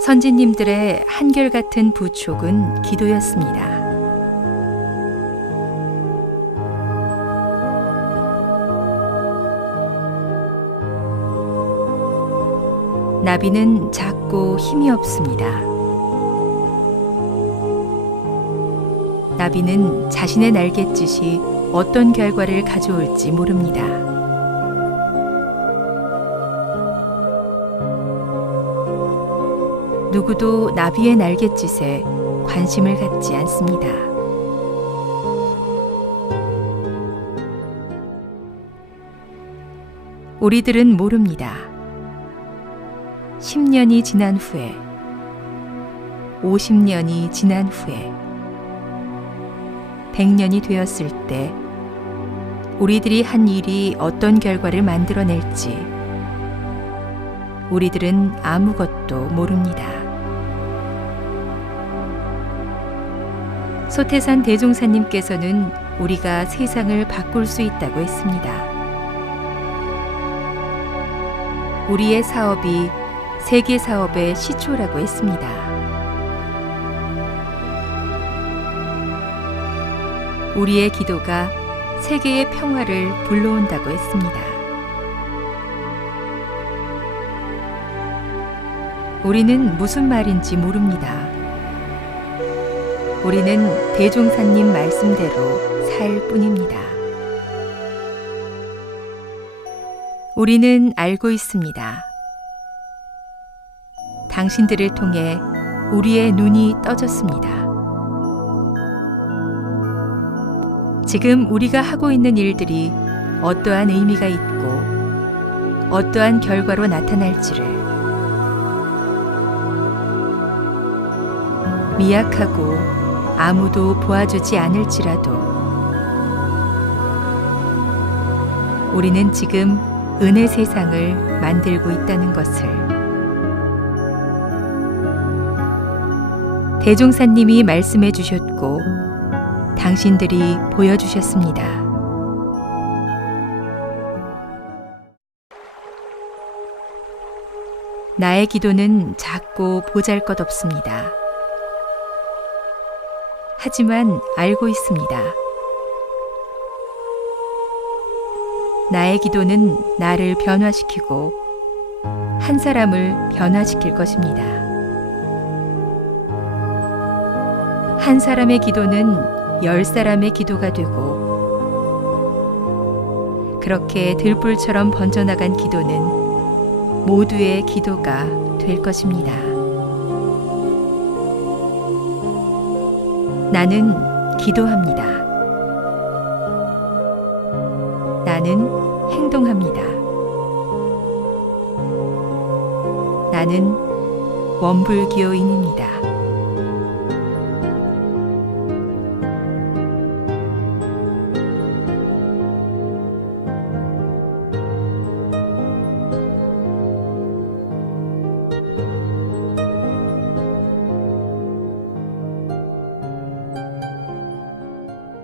선진님들의 한결같은 부촉은 기도였습니다. 나비는 작고 힘이 없습니다. 나비는 자신의 날갯짓이 어떤 결과를 가져올지 모릅니다. 누구도 나비의 날갯짓에 관심을 갖지 않습니다. 우리들은 모릅니다. 10년이 지난 후에, 50년이 지난 후에, 100년이 되었을 때, 우리들이 한 일이 어떤 결과를 만들어낼지, 우리들은 아무것도 모릅니다. 소태산 대종사님께서는 우리가 세상을 바꿀 수 있다고 했습니다. 우리의 사업이 세계 사업의 시초라고 했습니다. 우리의 기도가 세계의 평화를 불러온다고 했습니다. 우리는 무슨 말인지 모릅니다. 우리는 대종사님 말씀대로 살 뿐입니다. 우리는 알고 있습니다. 당신들을 통해 우리의 눈이 떠졌습니다. 지금 우리가 하고 있는 일들이 어떠한 의미가 있고 어떠한 결과로 나타날지를 미약하고 아무도 보아주지 않을지라도 우리는 지금 은혜 세상을 만들고 있다는 것을 대종사님이 말씀해 주셨고 당신들이 보여주셨습니다. 나의 기도는 작고 보잘 것 없습니다. 하지만 알고 있습니다. 나의 기도는 나를 변화시키고 한 사람을 변화시킬 것입니다. 한 사람의 기도는 열 사람의 기도가 되고 그렇게 들불처럼 번져나간 기도는 모두의 기도가 될 것입니다. 나는 기도합니다. 나는 행동합니다. 나는 원불교인입니다.